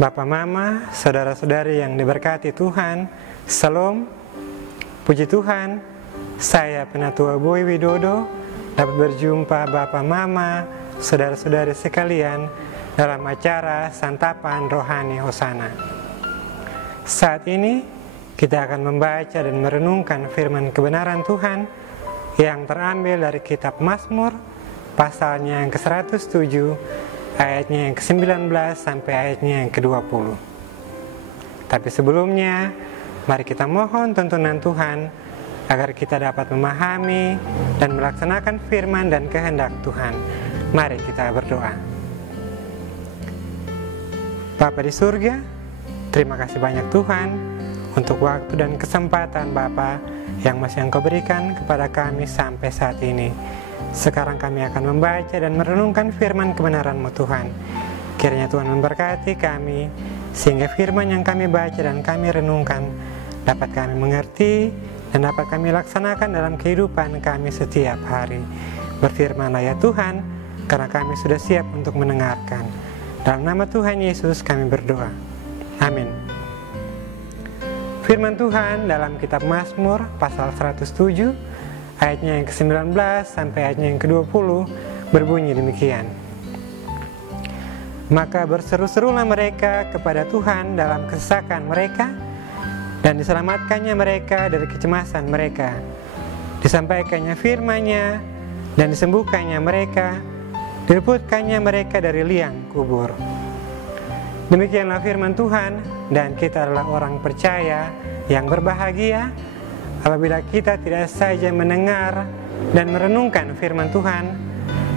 Bapak, Mama, saudara-saudari yang diberkati Tuhan, Salam. Puji Tuhan, saya Penatua Boy Widodo dapat berjumpa Bapak, Mama, saudara-saudari sekalian dalam acara Santapan Rohani Hosana. Saat ini kita akan membaca dan merenungkan firman kebenaran Tuhan yang terambil dari kitab Mazmur pasalnya yang ke-107 ayatnya yang ke-19 sampai ayatnya yang ke-20. Tapi sebelumnya, mari kita mohon tuntunan Tuhan agar kita dapat memahami dan melaksanakan firman dan kehendak Tuhan. Mari kita berdoa. Bapa di surga, terima kasih banyak Tuhan untuk waktu dan kesempatan Bapa yang masih Engkau berikan kepada kami sampai saat ini. Sekarang kami akan membaca dan merenungkan firman kebenaran-Mu Tuhan. Kiranya Tuhan memberkati kami, sehingga firman yang kami baca dan kami renungkan dapat kami mengerti dan dapat kami laksanakan dalam kehidupan kami setiap hari. Berfirmanlah ya Tuhan, karena kami sudah siap untuk mendengarkan. Dalam nama Tuhan Yesus kami berdoa. Amin. Firman Tuhan dalam kitab Mazmur pasal 107 ayatnya yang ke-19 sampai ayatnya yang ke-20 berbunyi demikian. Maka berseru-serulah mereka kepada Tuhan dalam kesesakan mereka, dan diselamatkannya mereka dari kecemasan mereka. Disampaikannya firman-Nya dan disembuhkannya mereka, diluputkannya mereka dari liang kubur. Demikianlah firman Tuhan, dan kita adalah orang percaya yang berbahagia apabila kita tidak saja mendengar dan merenungkan firman Tuhan,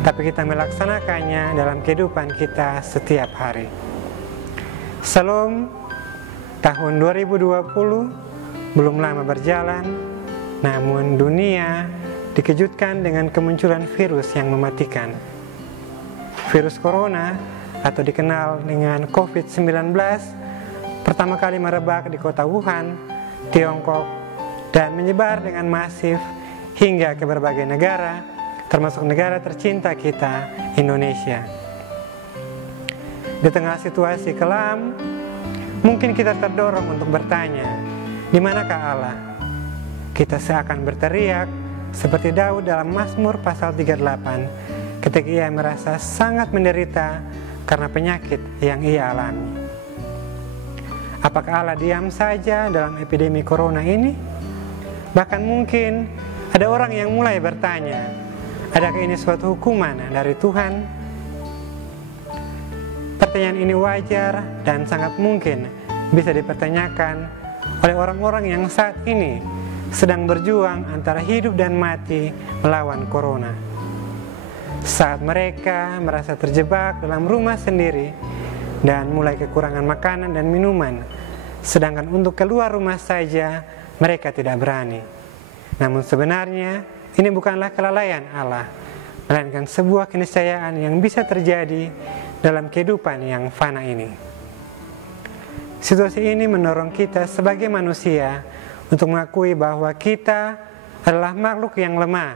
tapi kita melaksanakannya dalam kehidupan kita setiap hari. Salam. Tahun 2020 belum lama berjalan, namun dunia dikejutkan dengan kemunculan virus yang mematikan. Virus corona atau dikenal dengan COVID-19 pertama kali merebak di kota Wuhan, Tiongkok, dan menyebar dengan masif hingga ke berbagai negara, termasuk negara tercinta kita, Indonesia. Di tengah situasi kelam, mungkin kita terdorong untuk bertanya, di manakah Allah? Kita seakan berteriak seperti Daud dalam Mazmur pasal 38 ketika ia merasa sangat menderita karena penyakit yang ia alami. Apakah Allah diam saja dalam epidemi corona ini? Bahkan mungkin ada orang yang mulai bertanya, adakah ini suatu hukuman dari Tuhan? Pertanyaan ini wajar dan sangat mungkin bisa dipertanyakan oleh orang-orang yang saat ini sedang berjuang antara hidup dan mati melawan corona. Saat mereka merasa terjebak dalam rumah sendiri dan mulai kekurangan makanan dan minuman, sedangkan untuk keluar rumah saja mereka tidak berani. Namun sebenarnya ini bukanlah kelalaian Allah, melainkan sebuah keniscayaan yang bisa terjadi dalam kehidupan yang fana ini. Situasi ini mendorong kita sebagai manusia untuk mengakui bahwa kita adalah makhluk yang lemah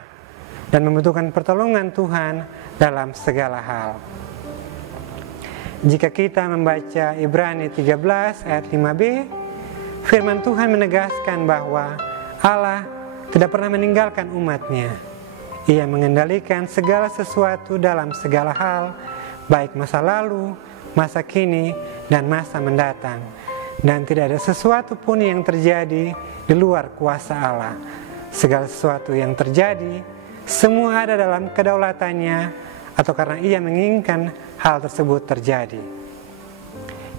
dan membutuhkan pertolongan Tuhan dalam segala hal. Jika kita membaca Ibrani 13 ayat 5b, firman Tuhan menegaskan bahwa Allah tidak pernah meninggalkan umat-Nya. Ia mengendalikan segala sesuatu dalam segala hal, baik masa lalu, masa kini, dan masa mendatang. Dan tidak ada sesuatu pun yang terjadi di luar kuasa Allah. Segala sesuatu yang terjadi, semua ada dalam kedaulatannya atau karena Ia menginginkan hal tersebut terjadi.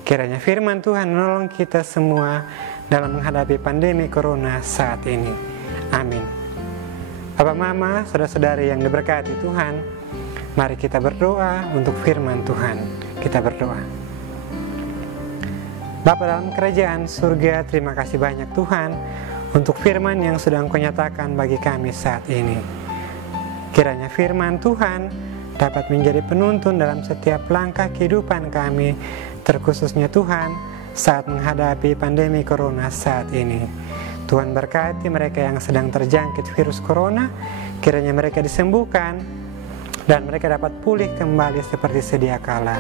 Kiranya firman Tuhan menolong kita semua dalam menghadapi pandemi corona saat ini. Amin. Bapak, Mama, saudara-saudari yang diberkati Tuhan, mari kita berdoa untuk firman Tuhan. Kita berdoa. Bapa dalam kerajaan surga, terima kasih banyak Tuhan untuk firman yang sudah Engkau nyatakan bagi kami saat ini. Kiranya firman Tuhan dapat menjadi penuntun dalam setiap langkah kehidupan kami, terkhususnya Tuhan saat menghadapi pandemi corona saat ini. Tuhan berkati mereka yang sedang terjangkit virus corona, kiranya mereka disembuhkan dan mereka dapat pulih kembali seperti sedia kala.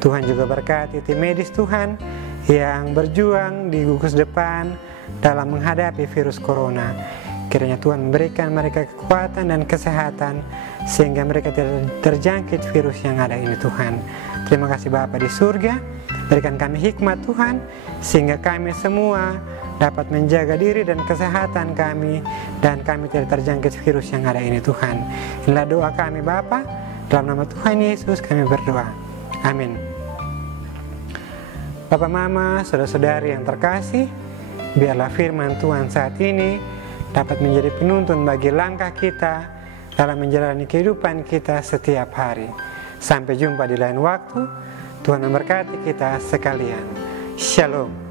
Tuhan juga berkati tim medis Tuhan yang berjuang di gugus depan dalam menghadapi virus corona. Kiranya Tuhan memberikan mereka kekuatan dan kesehatan sehingga mereka tidak terjangkit virus yang ada ini Tuhan. Terima kasih Bapa di surga, berikan kami hikmat Tuhan sehingga kami semua dapat menjaga diri dan kesehatan kami dan kami tidak terjangkit virus yang ada ini Tuhan. Inilah doa kami Bapa, dalam nama Tuhan Yesus kami berdoa. Amin. Bapak, Mama, saudara-saudari yang terkasih, biarlah firman Tuhan saat ini dapat menjadi penuntun bagi langkah kita dalam menjalani kehidupan kita setiap hari. Sampai jumpa di lain waktu. Tuhan memberkati kita sekalian. Shalom.